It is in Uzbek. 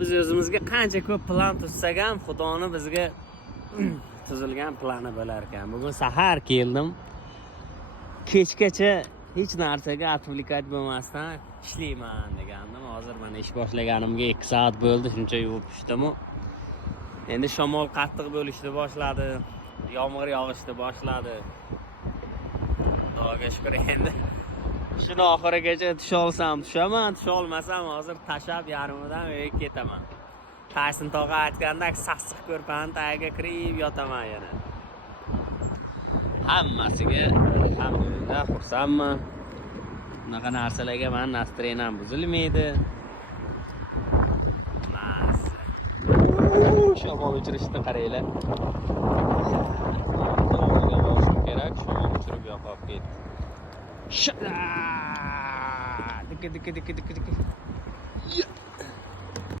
Biz o'zimizga qancha ko'p plan tuzsak ham, Xudoning bizga tuzilgan plani bo'lar ekan. Bugun sahar keldim. Kechgacha hech narsaga atvikat bo'lmasdan ishlayman degandim. Hozir mana ish boshlaganimga 2 soat bo'ldi, shuncha yuvib pishdim. Endi shamol qattiq bo'lishni boshladi. Yomg'ir yog'ishni boshladi. Xudoga shukr, endi shuni oxirigacha tusha olsam tushaman, tusha olmasam hozir tashab yarimidan uyga ketaman. Tayson tog'a aytgandek, sassiq ko'rpani tagiga kirib yotaman yana. Hammasiga alhamdulillah xursandman. Bunaqa narsalarga men nastroyenam buzilmaydi. Shamol o'chirishni qaranglar. Kerak, shamol o'chirib yoqib ketdi. Dikka.